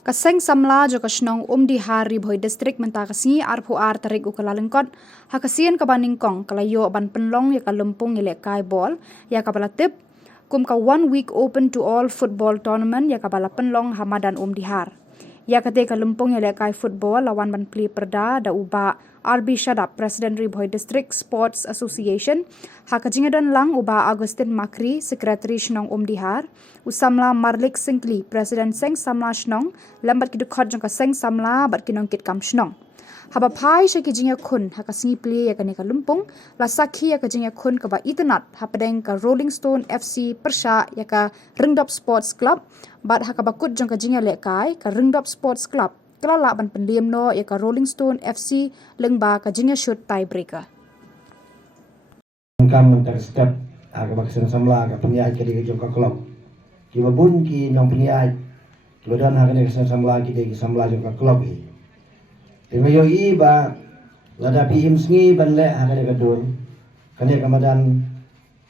Kaseng samla jo kasnong di hari boy distrik menta kasni arpuar tarik ukalalengkot hakasian kabaningkong kalayo ban penlong ya kalumpung ile kai ball ya kabala tip kum ka 1 week open to all football tournament ya kabala penlong hamadan di har ya kate kalumpung ile kai football lawan ban pli perda da uba RB Shadap President Riboy District Sports Association hakajingadan lang uba Agustin Makri Secretary Shnong Dihar usamla Marlik Singli President Seng Samla Shnong lambat kidukot jangka Seng Samla bat kinong kit kam Shnong haba pai shaki jinga kun hakasingi pli ya kane kalumpung la sakhi ya kajinga kun ka ba itanat hapadeng ka Rolling Stone FC Persha ya ka Ringdop Sports Club bat hakabakut jangka jinga lekai ka Ringdop Sports Club kelala ban pendiam no ya ka Rolling Stone FC lengba ka jinga shoot tiebreaker. Kam mentar step aga baksen samla aga peniai ke di joka klub. Ki babun ki nong peniai. Ki badan aga ne kesen samla ki di samla joka klub hi. Temayo i ba lada pi imsngi ban le aga ne kadun. Kane kamadan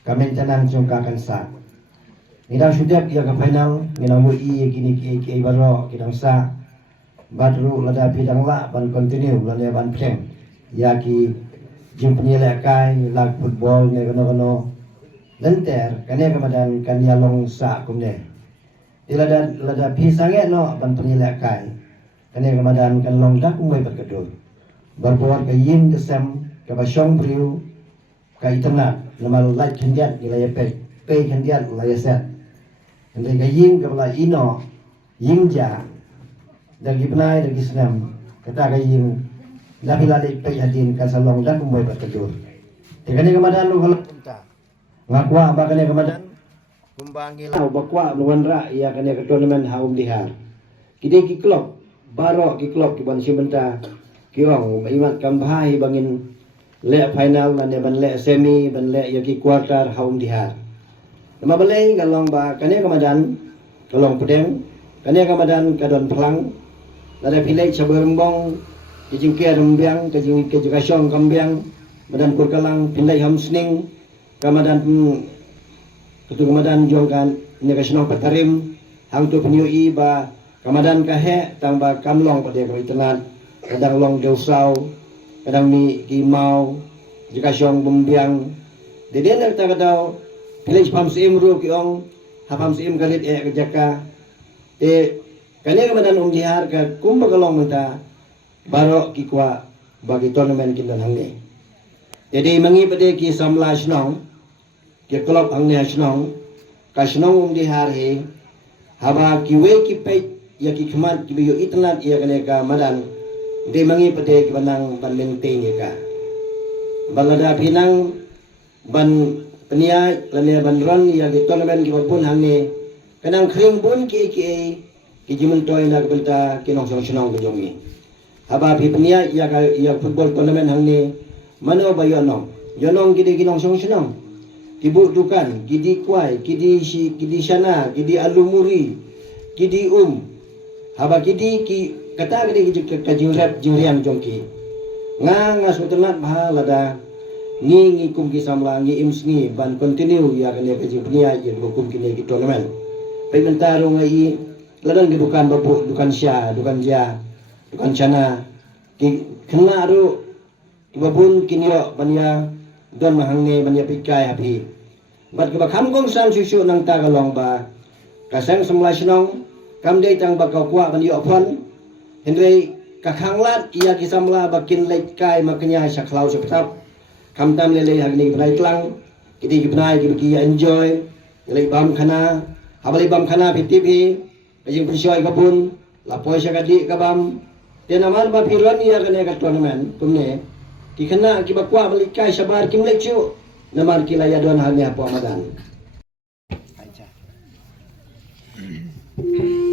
kamentenan joka kansa. Nidang sudap ia ka final nginang mo i kini ki baro kidang sa. Badru lada bidang la ban continue lada ban pleng ya ki jim penilai kai lag football ne kono lenter kane kamadan kan ya long sa kumne lada pisange no ban penilai kai kane kamadan kan long dak umai berkedul berbuat ke yin kesem ke basong priu ka itana namal light kendiat nilai pe kendiat laya set ende ke yin ke bala ino yingja dagi benai dagi senam kata kaying dah hilalik pe hadin kasalong dah kumbai berkejur tikane kamadan lu kalau punta ngakwa bakane kamadan kumbangi lau bakwa luan ra ya kane ke tournament Dihar kide ki klub baro ki klub ki ban simenta ki ong imat kambhai bangin le final dan ban le semi ban le ya ki quarter Dihar nama balai kalong ba kane kamadan kalong pedeng kane kamadan kadon pelang lada pilih sabarembong kijing kia rembiang kijing kejikasong kambiang madan kurkalang pilih hamsning kamadan ketu kamadan jongkan ini kasnong patarim hang tu penyui ba kamadan kahe tambah kamlong pada kawitenan kadang long deusau kadang mi kimau jikasong bumbiang deden ta kadau pilih pamsim ru kiong hapamsim kalit kejaka kanya kamadan Dihar ka kumba kalong menta baro kikwa bagi tournament kindan hangni. Jadi mangi pade ki samla snong ki klub hangni snong ka snong Dihar he haba ki we ki pe ya ki khamat ki biyo itnat ya kane ka madan de mangi pade ki banang ban maintain ya ka. Balada pinang ban penia lane ban ron ya di tournament ki pun hangni kanang kring bun ki kijimun toy na kabenta kinong song kejongi haba pipnia ya football tournament hangni mano ba yonong kidi kinong song kibu dukan kidi kwai kidi sana kidi alumuri kidi haba kidi ki kata kidi kajurat juriang jongki nga sutenat bahalada ngi kum ki samla ngi imsngi ban continue ya kane kajipnia ya hukum kini ki tournament pementaru ngai ladang ki dukan babu dukan sya dukan ja dukan cana ki kena aru babun kinyo banya don mahangni banya pikai hapi bat ka kham gong san susu nang tagalong ba kasang semla snong kam dei tang bakau kwa banyo phon hendrei ka khanglat iya ki samla bakin lek kai makanya saklau septap kam tam lele hagni brai klang kidi ki bnai ki enjoy lei bam khana habali bam khana pitipi kajing persoy kabun lapoi sakadi kabam tenaman ba piron ya kane ka tournament kumne ki kena ki bakwa balikai sabar kim lechu namar ki laya don hanya apa madan aja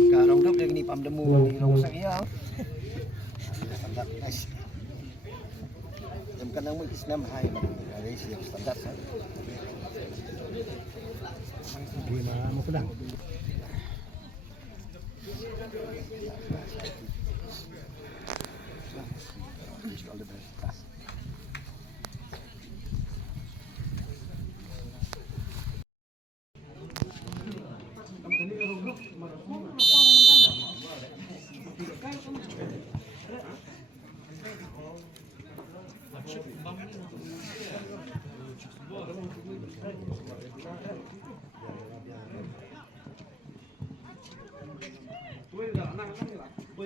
ka rong dok ni pam demu ni rong sak ya standar guys jam kanang mo kisnam hai ada siap standar sa gimana mau pedang all the best. Sini.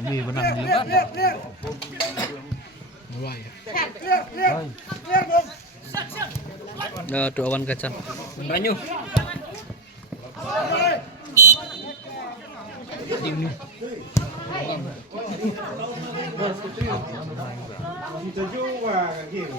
Ini benang di luar. Dah tu awan kacang. Ranyu. Kita juga gitu.